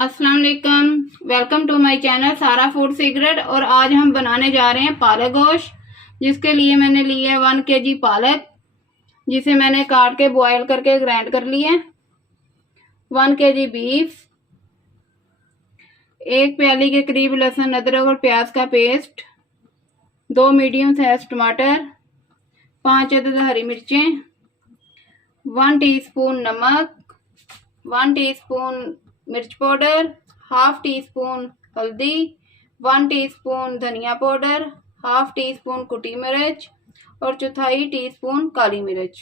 अस्सलाम वालेकुम। Welcome to my channel सारा फूड सीक्रेट। और आज हम बनाने जा रहे हैं पालक गोश्त, जिसके लिए मैंने लिए 1 kg पालक, जिसे मैंने काट के बॉयल करके ग्राइंड कर लिए। 1 kg बीफ, 1 प्याली के करीब लहसुन अदरक और प्याज का पेस्ट, 2 मीडियम साइज टमाटर, 5 अदद हरी मिर्चें, 1 टीस्पून नमक, 1 टीस्पून मिर्च पाउडर, हाफ टी स्पून हल्दी, 1 टीस्पून धनिया पाउडर, हाफ टी स्पून कुटी मिर्च और चौथाई टीस्पून काली मिर्च।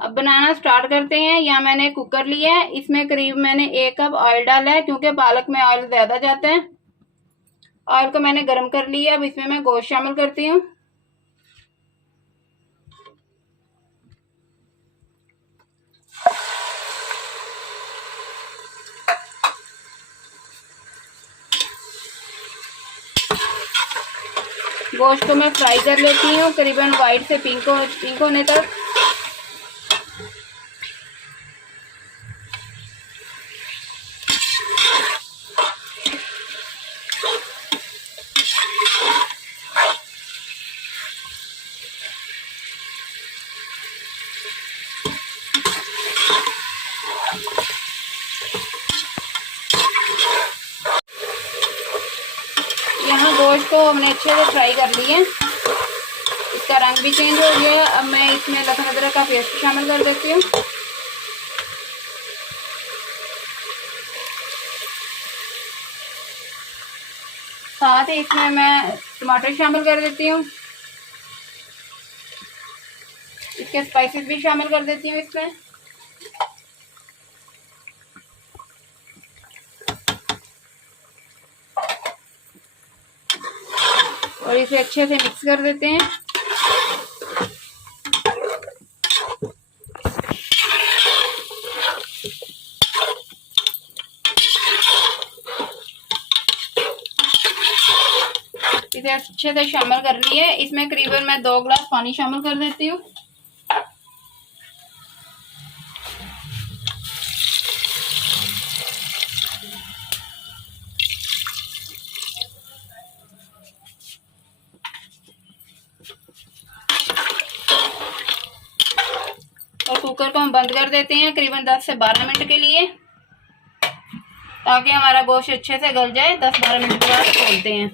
अब बनाना स्टार्ट करते हैं। यहाँ मैंने कुकर लिया है, इसमें करीब मैंने 1 कप ऑयल डाला है, क्योंकि पालक में ऑयल ज़्यादा जाता है। ऑयल को मैंने गर्म कर लिया। अब इसमें मैं गोश्त शामिल करती हूँ। गोश्त को मैं फ्राई कर लेती हूँ करीबन वाइट से पिंक होने तक। यहाँ गोश्त को हमने अच्छे से फ्राई कर लिया, इसका रंग भी चेंज हो गया। अब मैं इसमें लहसुन अदरक का पेस्ट शामिल कर देती हूँ। साथ ही इसमें मैं टमाटर शामिल कर देती हूँ। इसके स्पाइसेस भी शामिल कर देती हूँ इसमें। और इसे अच्छे से मिक्स कर देते हैं। इसे अच्छे से शामिल कर लिए। इसमें करीबन मैं 2 गिलास पानी शामिल कर देती हूँ। और कुकर को हम बंद कर देते हैं करीबन 10 से 12 मिनट के लिए, ताकि हमारा गोश्त अच्छे से गल जाए। 10-12 मिनट के बाद खोलते हैं।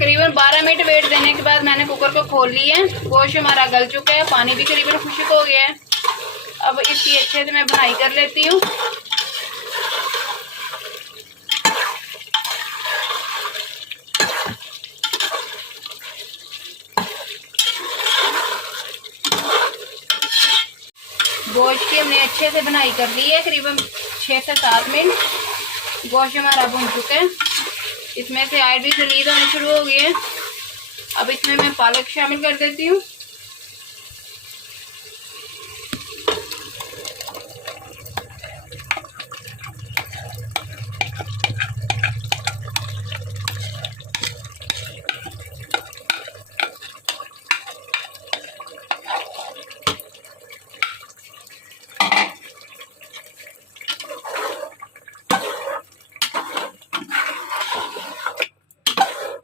करीबन 12 मिनट वेट देने के बाद मैंने कुकर को खोल लिया है। गोश्त हमारा गल चुका है, पानी भी करीबन खुश्क हो गया है। अब इसकी अच्छे से मैं भुनाई कर लेती हूँ। गोश्त की हमने अच्छे से भुनाई कर ली है, करीबन 6 से 7 मिनट। गोश्त हमारा भुन चुका है, इसमें से ऑयल भी रिलीज होने शुरू हो गई है। अब इसमें मैं पालक शामिल कर देती हूँ।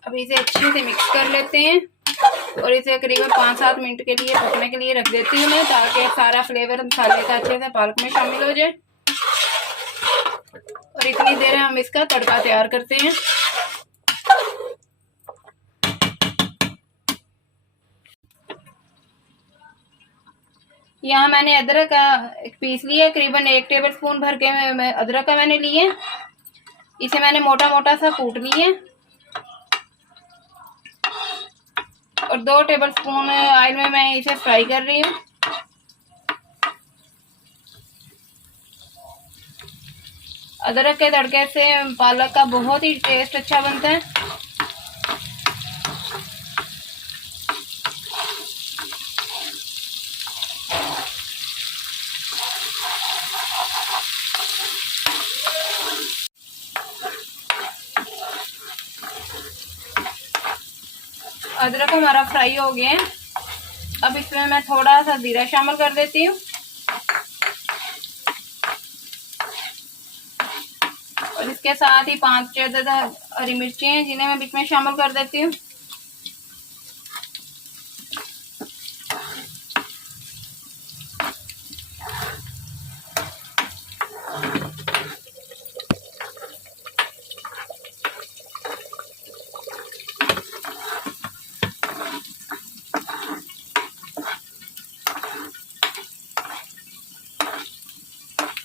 अब इसे अच्छे से मिक्स कर लेते हैं और इसे करीबन 5-7 मिनट के लिए पकने के लिए रख देती हूँ मैं, ताकि सारा फ्लेवर मसाले का अच्छे से पालक में शामिल हो जाए। और इतनी देर हम इसका तड़का तैयार करते हैं। यहाँ मैंने अदरक का एक पीस लिया, करीबन 1 टेबल स्पून भर के अदरक का मैंने लिए। इसे मैंने मोटा मोटा सा कूट लिया और 2 टेबल स्पून ऑयल में मैं इसे फ्राई कर रही हूँ। अदरक के तड़के से पालक का बहुत ही टेस्ट अच्छा बनता है। अदरक हमारा फ्राई हो गया है। अब इसमें मैं थोड़ा सा जीरा शामिल कर देती हूँ। और इसके साथ ही 5 अदद हरी मिर्ची हैं जिन्हें मैं बीच में शामिल कर देती हूँ।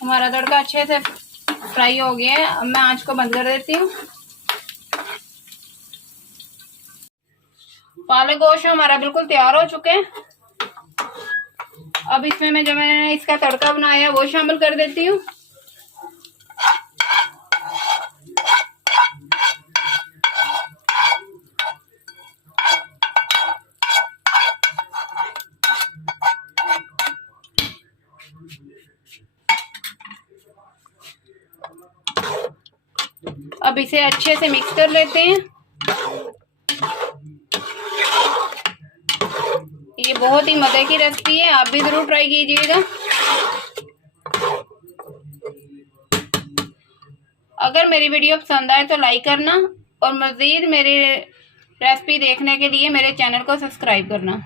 हमारा तड़का अच्छे से फ्राई हो गया है। अब मैं आंच को बंद कर देती हूँ। पालक गोश्त हमारा बिल्कुल तैयार हो चुके हैं। अब इसमें मैं जो मैंने इसका तड़का बनाया वो शामिल कर देती हूँ। अब इसे अच्छे से मिक्स कर लेते हैं। ये बहुत ही मजे की रेसिपी है, आप भी जरूर ट्राई कीजिएगा। अगर मेरी वीडियो पसंद आए तो लाइक करना और मज़ीद मेरी रेसिपी देखने के लिए मेरे चैनल को सब्सक्राइब करना।